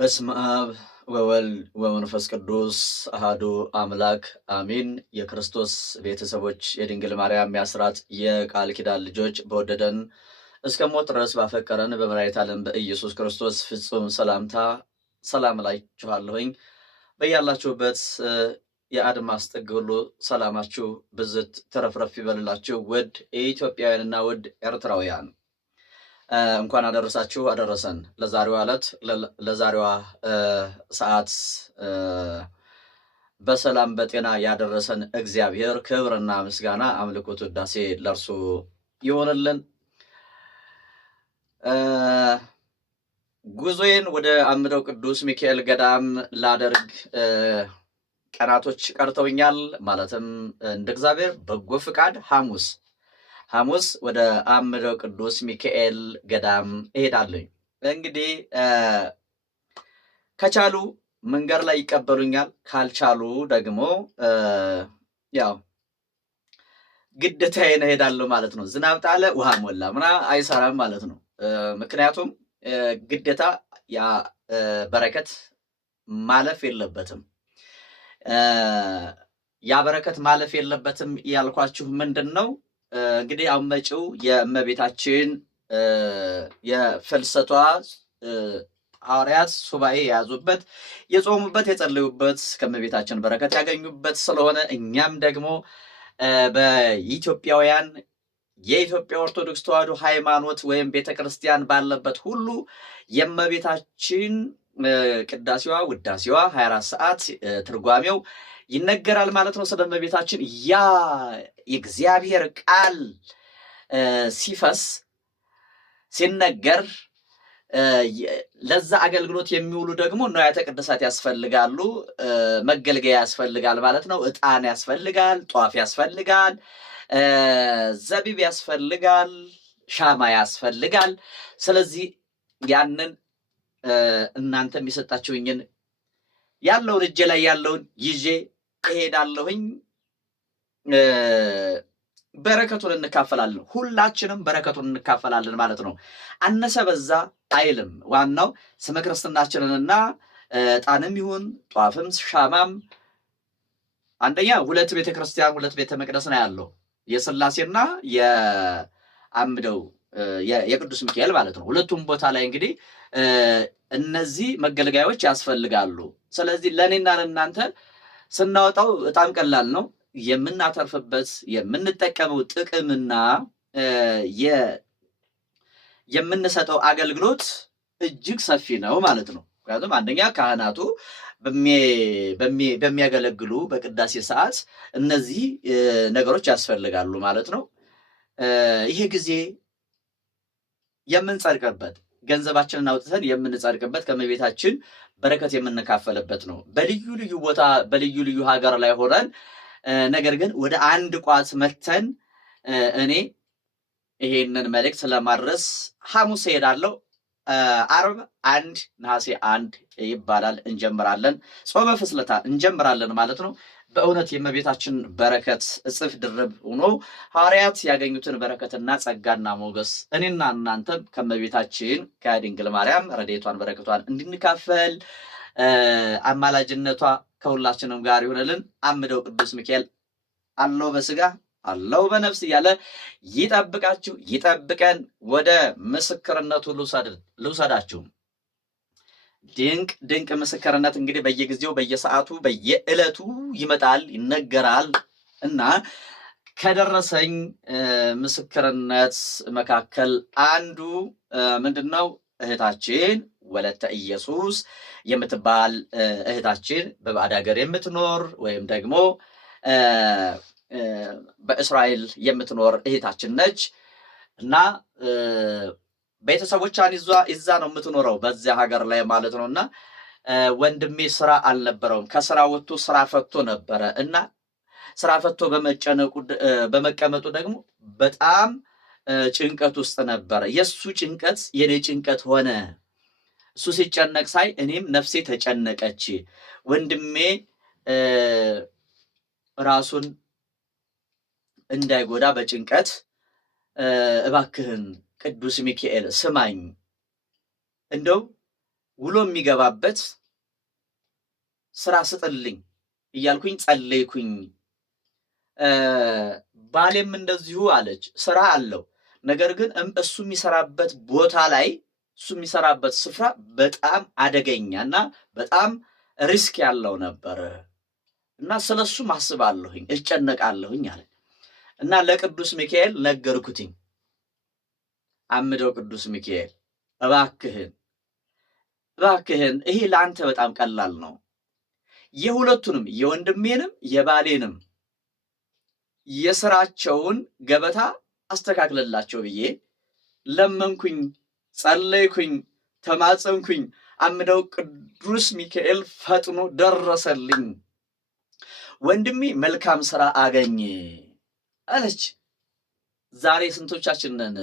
በስመ አብ ወወልድ ወመንፈስ ቅዱስ አሐዱ አምላክ አሜን። የክርስቶስ ቤተሰቦች የድንግል ማርያም የአስራት የቃል ኪዳን ልጆች በወደደን እስከ ሞት ድረስ ባፈቀረን በመድኃኒተ ዓለም በኢየሱስ ክርስቶስ ፍጹም ሰላምታ ሰላም እላችኋለሁኝ። በያላችሁበት የአድማስ ጥግ ሁሉ ሰላማችሁ ብዝት ተረፍረፍ ይበልላችሁ። ውድ ኢትዮጵያውያንና ውድ ኤርትራውያን እንኳን አደረሳችሁ አደረሰን። ለዛሬዋ ዕለት ለዛሬዋ ሰዓት በሰላም በጤና ያደረሰን እግዚአብሔር ክብርና ምስጋና አምልኮት ውዳሴ ለእርሱ ይሆንልን። ጉዞዬን ወደ አምደው ቅዱስ ሚካኤል ገዳም ላደርግ ቀናቶች ቀርተውኛል። ማለትም እንደ እግዚአብሔር በጎ ፍቃድ ሐሙስ ወደ አምደው ቅዱስ ሚካኤል ገዳም እሄዳለሁ። እንግዲህ ከቻሉ መንገድ ላይ ይቀበሉኛል፣ ካልቻሉ ደግሞ ያው ግዴታዬን እሄዳለሁ ማለት ነው። ዝናብ ጣለ ውሃ ሞላ አይሰራም ማለት ነው። ምክንያቱም ግዴታ ያ በረከት ማለፍ የለበትም። ያ በረከት ማለፍ የለበትም ያልኳችሁ ምንድን ነው? እንግዲህ አሁን መጪው የእመቤታችን የፍልሰቷ ሐዋርያት ሱባኤ የያዙበት የጾሙበት የጸለዩበት ከእመቤታችን በረከት ያገኙበት ስለሆነ እኛም ደግሞ በኢትዮጵያውያን የኢትዮጵያ ኦርቶዶክስ ተዋሕዶ ሃይማኖት ወይም ቤተክርስቲያን ባለበት ሁሉ የእመቤታችን ቅዳሴዋ ውዳሴዋ 24 ሰዓት ትርጓሜው ይነገራል ማለት ነው። ስለ እመቤታችን ያ የእግዚአብሔር ቃል ሲፈስ ሲነገር ለዛ አገልግሎት የሚውሉ ደግሞ ንዋያተ ቅድሳት ያስፈልጋሉ፣ መገልገያ ያስፈልጋል ማለት ነው። ዕጣን ያስፈልጋል፣ ጧፍ ያስፈልጋል፣ ዘቢብ ያስፈልጋል፣ ሻማ ያስፈልጋል። ስለዚህ ያንን እናንተም የሰጣችሁኝን ያለውን እጄ ላይ ያለውን ይዤ እሄዳለሁኝ። በረከቱን እንካፈላለን፣ ሁላችንም በረከቱን እንካፈላለን ማለት ነው። አነሰ በዛ አይልም። ዋናው ስመ ክርስትናችንንና ዕጣንም ይሁን ጧፍም ሻማም አንደኛ ሁለት ቤተ ክርስቲያን ሁለት ቤተ መቅደስ ነው ያለው፣ የሥላሴና የአምደው የቅዱስ ሚካኤል ማለት ነው። ሁለቱም ቦታ ላይ እንግዲህ እነዚህ መገልገያዎች ያስፈልጋሉ። ስለዚህ ለእኔና ለእናንተ ስናወጣው በጣም ቀላል ነው። የምናተርፍበት የምንጠቀመው ጥቅምና የምንሰጠው አገልግሎት እጅግ ሰፊ ነው ማለት ነው። ምክንያቱም አንደኛ ካህናቱ በሚያገለግሉ በቅዳሴ ሰዓት እነዚህ ነገሮች ያስፈልጋሉ ማለት ነው። ይሄ ጊዜ የምንጸድቅበት ገንዘባችንን አውጥተን የምንጸድቅበት ከእመቤታችን በረከት የምንካፈልበት ነው። በልዩ ልዩ ቦታ በልዩ ልዩ ሀገር ላይ ሆነን ነገር ግን ወደ አንድ ቋት መተን እኔ ይሄንን መልእክት ለማድረስ ሐሙስ እሄዳለሁ። ዓርብ 1 ነሐሴ 1 ይባላል እንጀምራለን። ጾመ ፍልሰታ እንጀምራለን ማለት ነው። በእውነት የእመቤታችን በረከት እጥፍ ድርብ ሆኖ ሐዋርያት ያገኙትን በረከትና ጸጋና ሞገስ እኔና እናንተም ከእመቤታችን ከድንግል ማርያም ረድኤቷን በረከቷን እንድንካፈል አማላጅነቷ ከሁላችንም ጋር ይሆንልን። አምደው ቅዱስ ሚካኤል አለው በስጋ አለው በነፍስ እያለ ይጠብቃችሁ ይጠብቀን። ወደ ምስክርነቱ ልውሰዳችሁ። ድንቅ ድንቅ ምስክርነት እንግዲህ በየጊዜው በየሰዓቱ በየዕለቱ ይመጣል ይነገራል እና ከደረሰኝ ምስክርነት መካከል አንዱ ምንድነው? እህታችን ወለተ ኢየሱስ የምትባል እህታችን በባዕድ ሀገር የምትኖር ወይም ደግሞ በእስራኤል የምትኖር እህታችን ነች እና ቤተሰቦቿን ይዛ ነው የምትኖረው በዚያ ሀገር ላይ ማለት ነው። እና ወንድሜ ስራ አልነበረውም፣ ከስራ ወጥቶ ስራ ፈቶ ነበረ እና ስራ ፈቶ በመቀመጡ ደግሞ በጣም ጭንቀት ውስጥ ነበረ። የእሱ ጭንቀት የኔ ጭንቀት ሆነ። እሱ ሲጨነቅ ሳይ እኔም ነፍሴ ተጨነቀች። ወንድሜ ራሱን እንዳይጎዳ በጭንቀት እባክህን ቅዱስ ሚካኤል ስማኝ፣ እንደው ውሎ የሚገባበት ስራ ስጥልኝ እያልኩኝ ጸለይኩኝ። ባሌም እንደዚሁ አለች። ስራ አለው፣ ነገር ግን እሱ የሚሰራበት ቦታ ላይ እሱ የሚሰራበት ስፍራ በጣም አደገኛና በጣም ሪስክ ያለው ነበር እና ስለሱም አስባለሁኝ እጨነቃለሁኝ አለ እና ለቅዱስ ሚካኤል ነገርኩትኝ። አምደው ቅዱስ ሚካኤል እባክህን ይሄ ለአንተ በጣም ቀላል ነው፣ የሁለቱንም የወንድሜንም የባሌንም የስራቸውን ገበታ አስተካክልላቸው ብዬ ለመንኩኝ፣ ጸለይኩኝ፣ ተማጸንኩኝ። አምደው ቅዱስ ሚካኤል ፈጥኖ ደረሰልኝ። ወንድሜ መልካም ስራ አገኘ አለች። ዛሬ ስንቶቻችንን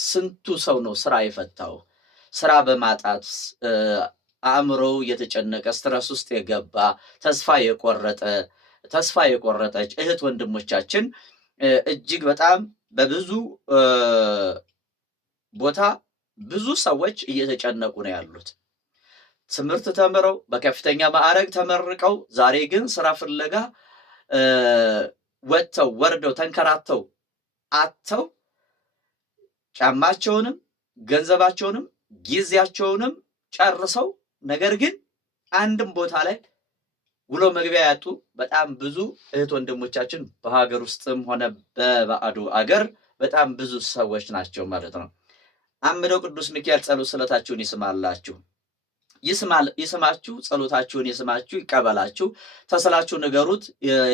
ስንቱ ሰው ነው ስራ የፈታው? ስራ በማጣት አእምሮው የተጨነቀ ስትረስ ውስጥ የገባ ተስፋ የቆረጠች እህት ወንድሞቻችን እጅግ በጣም በብዙ ቦታ ብዙ ሰዎች እየተጨነቁ ነው ያሉት። ትምህርት ተምረው በከፍተኛ ማዕረግ ተመርቀው ዛሬ ግን ስራ ፍለጋ ወጥተው ወርደው ተንከራተው አጥተው ጫማቸውንም ገንዘባቸውንም ጊዜያቸውንም ጨርሰው ነገር ግን አንድም ቦታ ላይ ውሎ መግቢያ ያጡ በጣም ብዙ እህት ወንድሞቻችን በሀገር ውስጥም ሆነ በባዕዱ አገር በጣም ብዙ ሰዎች ናቸው ማለት ነው። አምደው ቅዱስ ሚካኤል ጸሎት ስለታችሁን ይስማችሁ፣ ጸሎታችሁን ይስማችሁ፣ ይቀበላችሁ፣ ተስላችሁ ንገሩት፣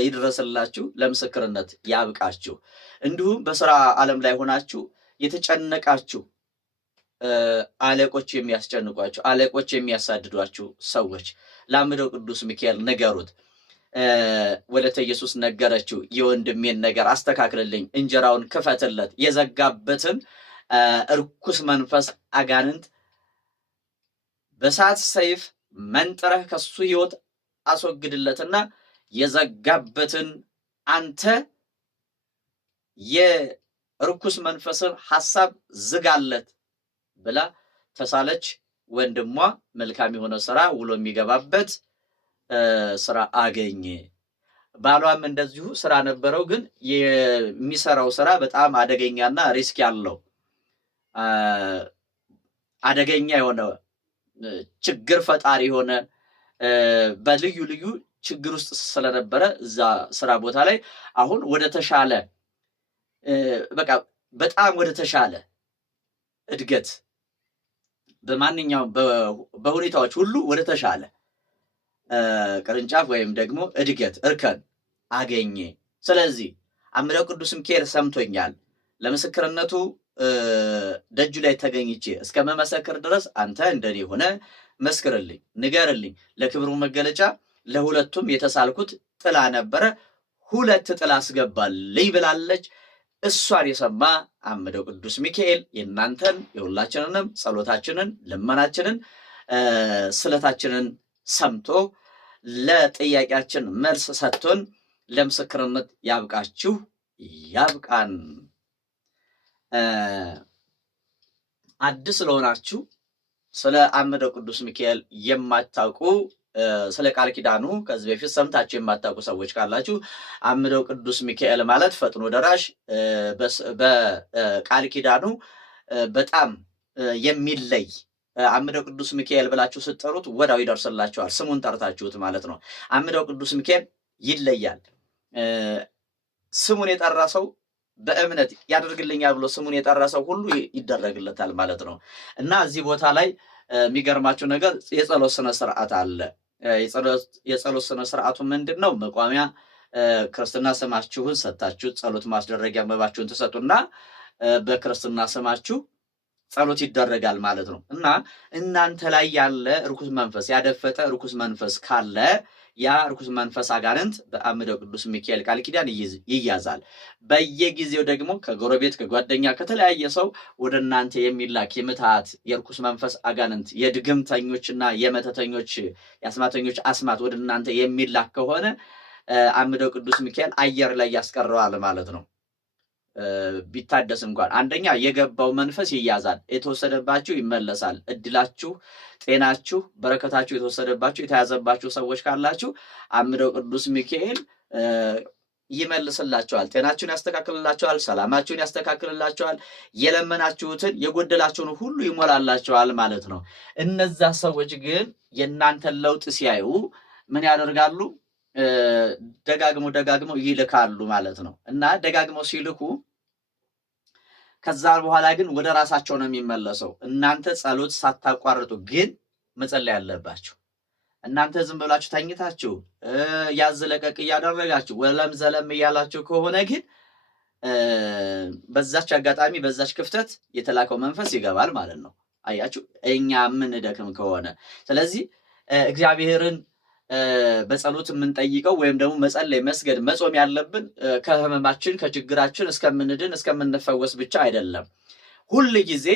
ይድረስላችሁ፣ ለምስክርነት ያብቃችሁ። እንዲሁም በስራ ዓለም ላይ ሆናችሁ የተጨነቃችሁ አለቆች የሚያስጨንቋችሁ፣ አለቆች የሚያሳድዷችሁ ሰዎች ለአምደው ቅዱስ ሚካኤል ንገሩት። ወለተ ኢየሱስ ነገረችው፣ የወንድሜን ነገር አስተካክልልኝ፣ እንጀራውን ክፈትለት፣ የዘጋበትን እርኩስ መንፈስ አጋንንት በሳት ሰይፍ መንጥረህ ከሱ ህይወት አስወግድለትና የዘጋበትን አንተ የርኩስ መንፈስን ሐሳብ ዝጋለት ብላ ተሳለች። ወንድሟ መልካም የሆነ ስራ ውሎ የሚገባበት ስራ አገኘ። ባሏም እንደዚሁ ስራ ነበረው፣ ግን የሚሰራው ስራ በጣም አደገኛና ሪስክ ያለው አደገኛ የሆነ ችግር ፈጣሪ የሆነ በልዩ ልዩ ችግር ውስጥ ስለነበረ እዛ ስራ ቦታ ላይ አሁን ወደ ተሻለ በጣም ወደ ተሻለ እድገት በማንኛውም በሁኔታዎች ሁሉ ወደ ተሻለ ቅርንጫፍ ወይም ደግሞ እድገት እርከን አገኘ። ስለዚህ አምደው ቅዱስ ሚካኤል ሰምቶኛል፣ ለምስክርነቱ ደጁ ላይ ተገኝቼ እስከመመሰክር ድረስ አንተ እንደኔ ሆነ መስክርልኝ፣ ንገርልኝ። ለክብሩ መገለጫ ለሁለቱም የተሳልኩት ጥላ ነበረ፣ 2 ጥላ አስገባልኝ ብላለች። እሷን የሰማ አምደው ቅዱስ ሚካኤል የእናንተን የሁላችንንም ጸሎታችንን፣ ልመናችንን፣ ስለታችንን ሰምቶ ለጥያቄያችን መልስ ሰጥቶን ለምስክርነት ያብቃችሁ፣ ያብቃን። አዲስ ስለሆናችሁ ስለ አምደው ቅዱስ ሚካኤል የማታውቁ ስለ ቃል ኪዳኑ ከዚህ በፊት ሰምታችሁ የማታውቁ ሰዎች ካላችሁ አምደው ቅዱስ ሚካኤል ማለት ፈጥኖ ደራሽ በቃል ኪዳኑ በጣም የሚለይ አምደው ቅዱስ ሚካኤል ብላችሁ ስትጠሩት ወዳው ይደርስላችኋል። ስሙን ጠርታችሁት ማለት ነው። አምደው ቅዱስ ሚካኤል ይለያል። ስሙን የጠራ ሰው በእምነት ያደርግልኛል ብሎ ስሙን የጠራ ሰው ሁሉ ይደረግለታል ማለት ነው። እና እዚህ ቦታ ላይ የሚገርማችሁ ነገር የጸሎት ስነ ስርዓት አለ። የጸሎት ስነ ስርዓቱ ምንድን ነው? መቋሚያ ክርስትና ስማችሁን ሰጥታችሁ ጸሎት ማስደረጊያ መባችሁን ትሰጡና በክርስትና ስማችሁ ጸሎት ይደረጋል ማለት ነው። እና እናንተ ላይ ያለ ርኩስ መንፈስ ያደፈጠ ርኩስ መንፈስ ካለ ያ ርኩስ መንፈስ አጋንንት በአምደው ቅዱስ ሚካኤል ቃል ኪዳን ይያዛል። በየጊዜው ደግሞ ከጎረቤት ከጓደኛ ከተለያየ ሰው ወደ እናንተ የሚላክ የምትሃት የርኩስ መንፈስ አጋንንት የድግምተኞችና የመተተኞች የአስማተኞች አስማት ወደ እናንተ የሚላክ ከሆነ አምደው ቅዱስ ሚካኤል አየር ላይ ያስቀረዋል ማለት ነው። ቢታደስ እንኳን አንደኛ የገባው መንፈስ ይያዛል፣ የተወሰደባችሁ ይመለሳል። እድላችሁ፣ ጤናችሁ፣ በረከታችሁ የተወሰደባችሁ የተያዘባችሁ ሰዎች ካላችሁ አምደው ቅዱስ ሚካኤል ይመልስላችኋል፣ ጤናችሁን ያስተካክልላችኋል፣ ሰላማችሁን ያስተካክልላችኋል፣ የለመናችሁትን የጎደላችሁን ሁሉ ይሞላላችኋል ማለት ነው። እነዛ ሰዎች ግን የእናንተን ለውጥ ሲያዩ ምን ያደርጋሉ? ደጋግመው ይልካሉ ማለት ነው። እና ደጋግመው ሲልኩ ከዛ በኋላ ግን ወደ ራሳቸው ነው የሚመለሰው። እናንተ ጸሎት ሳታቋርጡ ግን መጸለይ ያለባችሁ። እናንተ ዝም ብላችሁ ተኝታችሁ ያዝ ለቀቅ እያደረጋችሁ ወለም ዘለም እያላችሁ ከሆነ ግን በዛች አጋጣሚ በዛች ክፍተት የተላከው መንፈስ ይገባል ማለት ነው። አያችሁ፣ እኛ ምን ደክም ከሆነ ስለዚህ እግዚአብሔርን በጸሎት የምንጠይቀው ወይም ደግሞ መጸለይ፣ መስገድ፣ መጾም ያለብን ከህመማችን ከችግራችን እስከምንድን እስከምንፈወስ ብቻ አይደለም። ሁል ጊዜ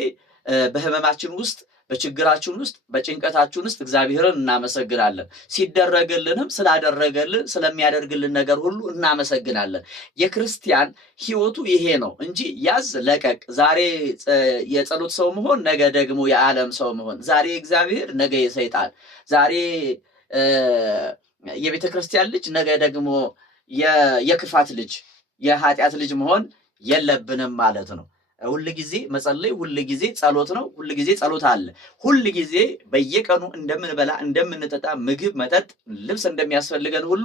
በህመማችን ውስጥ በችግራችን ውስጥ በጭንቀታችን ውስጥ እግዚአብሔርን እናመሰግናለን። ሲደረግልንም ስላደረገልን ስለሚያደርግልን ነገር ሁሉ እናመሰግናለን። የክርስቲያን ህይወቱ ይሄ ነው እንጂ ያዝ ለቀቅ፣ ዛሬ የጸሎት ሰው መሆን፣ ነገ ደግሞ የዓለም ሰው መሆን፣ ዛሬ እግዚአብሔር ነገ የሰይጣን፣ ዛሬ የቤተ ክርስቲያን ልጅ ነገ ደግሞ የክፋት ልጅ የኃጢአት ልጅ መሆን የለብንም ማለት ነው። ሁል ጊዜ መጸለይ፣ ሁል ጊዜ ጸሎት ነው። ሁል ጊዜ ጸሎት አለ። ሁል ጊዜ በየቀኑ እንደምንበላ እንደምንጠጣ፣ ምግብ፣ መጠጥ፣ ልብስ እንደሚያስፈልገን ሁሉ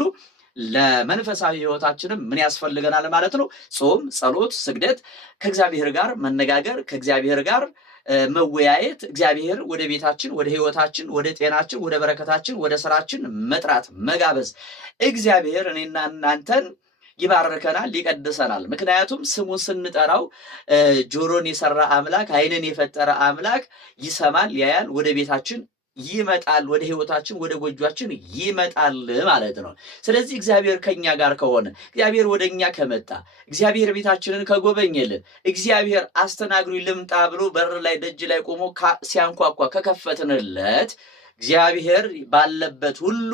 ለመንፈሳዊ ህይወታችንም ምን ያስፈልገናል ማለት ነው? ጾም፣ ጸሎት፣ ስግደት፣ ከእግዚአብሔር ጋር መነጋገር፣ ከእግዚአብሔር ጋር መወያየት፣ እግዚአብሔር ወደ ቤታችን፣ ወደ ህይወታችን፣ ወደ ጤናችን፣ ወደ በረከታችን፣ ወደ ስራችን መጥራት፣ መጋበዝ። እግዚአብሔር እኔና እናንተን ይባርከናል፣ ይቀድሰናል። ምክንያቱም ስሙን ስንጠራው ጆሮን የሰራ አምላክ፣ ዓይንን የፈጠረ አምላክ ይሰማል፣ ያያል፣ ወደ ቤታችን ይመጣል፣ ወደ ህይወታችን፣ ወደ ጎጇችን ይመጣል ማለት ነው። ስለዚህ እግዚአብሔር ከኛ ጋር ከሆነ፣ እግዚአብሔር ወደኛ ከመጣ፣ እግዚአብሔር ቤታችንን ከጎበኘልን፣ እግዚአብሔር አስተናግዱኝ ልምጣ ብሎ በር ላይ ደጅ ላይ ቆሞ ሲያንኳኳ ከከፈትንለት፣ እግዚአብሔር ባለበት ሁሉ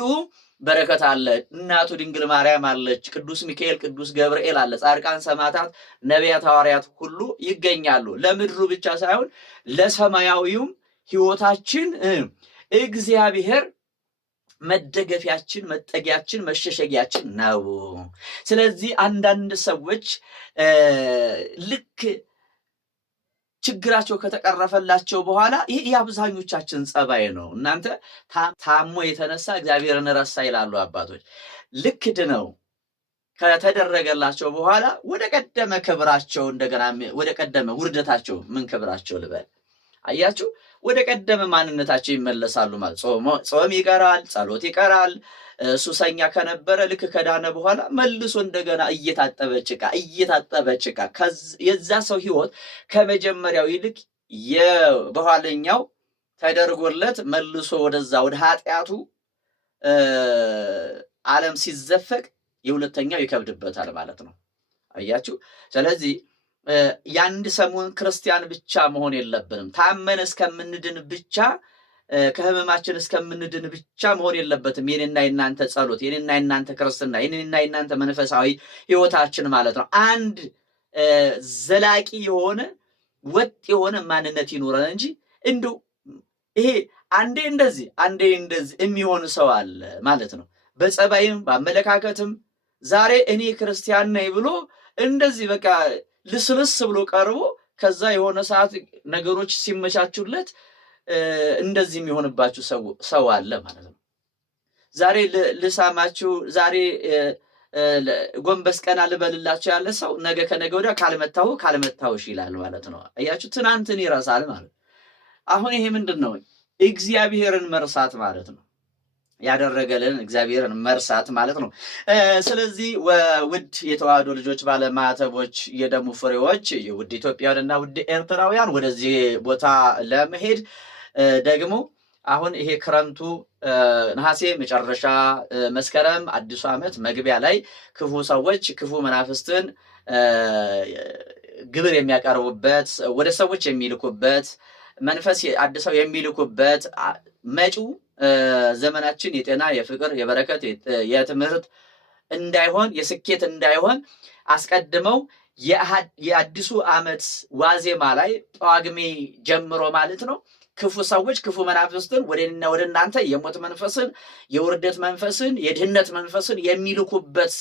በረከት አለ። እናቱ ድንግል ማርያም አለች፣ ቅዱስ ሚካኤል፣ ቅዱስ ገብርኤል አለ፣ ጻድቃን፣ ሰማዕታት፣ ነቢያት፣ ሐዋርያት ሁሉ ይገኛሉ። ለምድሩ ብቻ ሳይሆን ለሰማያዊውም ህይወታችን እግዚአብሔር መደገፊያችን፣ መጠጊያችን፣ መሸሸጊያችን ነው። ስለዚህ አንዳንድ ሰዎች ልክ ችግራቸው ከተቀረፈላቸው በኋላ ይህ የአብዛኞቻችን ጸባይ ነው። እናንተ ታሞ የተነሳ እግዚአብሔርን ረሳ ይላሉ አባቶች። ልክ ድነው ከተደረገላቸው በኋላ ወደ ቀደመ ክብራቸው እንደገና ወደ ቀደመ ውርደታቸው ምን ክብራቸው ልበል፣ አያችሁ፣ ወደ ቀደመ ማንነታቸው ይመለሳሉ ማለት። ጾም ይቀራል፣ ጸሎት ይቀራል። ሱሰኛ ከነበረ ልክ ከዳነ በኋላ መልሶ እንደገና እየታጠበ ጭቃ የዛ ሰው ህይወት ከመጀመሪያው ይልቅ በኋለኛው ተደርጎለት መልሶ ወደዛ ወደ ኃጢአቱ ዓለም ሲዘፈቅ የሁለተኛው ይከብድበታል ማለት ነው። አያችሁ። ስለዚህ የአንድ ሰሞን ክርስቲያን ብቻ መሆን የለብንም። ታመን እስከምንድን ብቻ ከህመማችን እስከምንድን ብቻ መሆን የለበትም። የኔና የናንተ ጸሎት፣ የኔና የናንተ ክርስትና፣ የኔና የናንተ መንፈሳዊ ህይወታችን ማለት ነው። አንድ ዘላቂ የሆነ ወጥ የሆነ ማንነት ይኖረን እንጂ እንደው ይሄ አንዴ እንደዚህ አንዴ እንደዚህ የሚሆን ሰው አለ ማለት ነው። በጸባይም በአመለካከትም ዛሬ እኔ ክርስቲያን ነኝ ብሎ እንደዚህ በቃ ልስልስ ብሎ ቀርቦ ከዛ የሆነ ሰዓት ነገሮች ሲመቻቹለት እንደዚህ የሚሆንባችሁ ሰው አለ ማለት ነው። ዛሬ ልሳማችሁ፣ ዛሬ ጎንበስ ቀና ልበልላችሁ ያለ ሰው ነገ ከነገ ወዲያ ካልመታሁሽ ይላል ማለት ነው። አያችሁ፣ ትናንትን ይረሳል ማለት። አሁን ይሄ ምንድን ነው? እግዚአብሔርን መርሳት ማለት ነው። ያደረገልን እግዚአብሔርን መርሳት ማለት ነው። ስለዚህ ውድ የተዋህዶ ልጆች፣ ባለማተቦች፣ የደሙ ፍሬዎች፣ ውድ ኢትዮጵያውያንና ውድ ኤርትራውያን ወደዚህ ቦታ ለመሄድ ደግሞ አሁን ይሄ ክረምቱ ነሐሴ መጨረሻ መስከረም አዲሱ ዓመት መግቢያ ላይ ክፉ ሰዎች ክፉ መናፍስትን ግብር የሚያቀርቡበት ወደ ሰዎች የሚልኩበት መንፈስ አድሰው የሚልኩበት መጪው ዘመናችን የጤና የፍቅር የበረከት የትምህርት እንዳይሆን የስኬት እንዳይሆን አስቀድመው የአዲሱ ዓመት ዋዜማ ላይ ጳጉሜ ጀምሮ ማለት ነው ክፉ ሰዎች ክፉ መናፍስትን ወደና ወደ እናንተ የሞት መንፈስን የውርደት መንፈስን የድህነት መንፈስን የሚልኩበት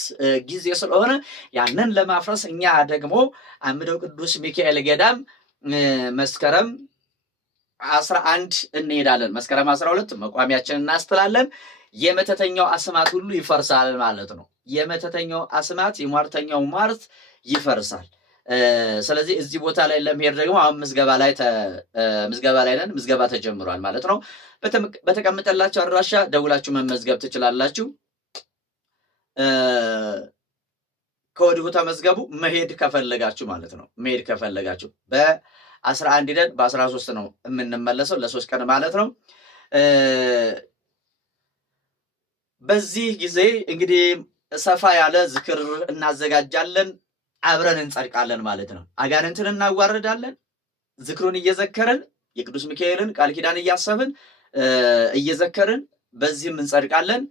ጊዜ ስለሆነ ያንን ለማፍረስ እኛ ደግሞ አምደው ቅዱስ ሚካኤል ገዳም መስከረም 11 እንሄዳለን። መስከረም 12 መቋሚያችንን እናስተላለን። የመተተኛው አስማት ሁሉ ይፈርሳል ማለት ነው። የመተተኛው አስማት የሟርተኛው ሟርት ይፈርሳል። ስለዚህ እዚህ ቦታ ላይ ለመሄድ ደግሞ አሁን ምዝገባ ላይ ነን። ምዝገባ ተጀምሯል ማለት ነው። በተቀመጠላችሁ አድራሻ ደውላችሁ መመዝገብ ትችላላችሁ። ከወዲሁ ተመዝገቡ። መሄድ ከፈለጋችሁ ማለት ነው። መሄድ ከፈለጋችሁ በ11 ሂደን በ13 ነው የምንመለሰው ለ3 ቀን ማለት ነው። በዚህ ጊዜ እንግዲህ ሰፋ ያለ ዝክር እናዘጋጃለን። አብረን እንጸድቃለን ማለት ነው። አጋንንትን እናዋርዳለን። ዝክሩን እየዘከርን የቅዱስ ሚካኤልን ቃል ኪዳን እያሰብን እየዘከርን በዚህም እንጸድቃለን።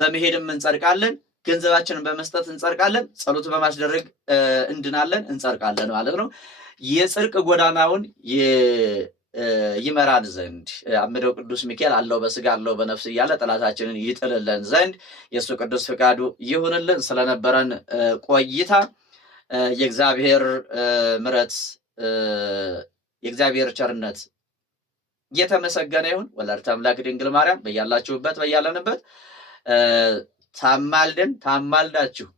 በመሄድም እንጸድቃለን። ገንዘባችንን በመስጠት እንጸድቃለን። ጸሎት በማስደረግ እንድናለን፣ እንጸድቃለን ማለት ነው። የጽድቅ ጎዳናውን ይመራን ዘንድ አምደው ቅዱስ ሚካኤል አለው በስጋ አለው በነፍስ እያለ ጠላታችንን ይጥልልን ዘንድ የእሱ ቅዱስ ፍቃዱ ይሁንልን። ስለነበረን ቆይታ የእግዚአብሔር ምሕረት የእግዚአብሔር ቸርነት የተመሰገነ ይሁን። ወላዲተ አምላክ ድንግል ማርያም በያላችሁበት በያለንበት ታማልዳችሁ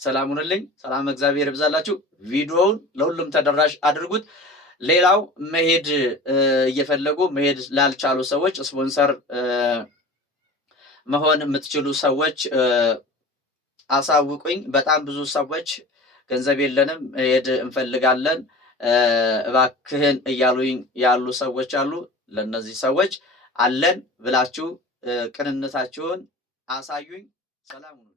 ሰላም ሁኑልኝ። ሰላም እግዚአብሔር ይብዛላችሁ። ቪዲዮውን ለሁሉም ተደራሽ አድርጉት። ሌላው መሄድ እየፈለጉ መሄድ ላልቻሉ ሰዎች ስፖንሰር መሆን የምትችሉ ሰዎች አሳውቁኝ። በጣም ብዙ ሰዎች ገንዘብ የለንም መሄድ እንፈልጋለን እባክህን እያሉኝ ያሉ ሰዎች አሉ። ለነዚህ ሰዎች አለን ብላችሁ ቅንነታችሁን አሳዩኝ። ሰላም ሁኑ።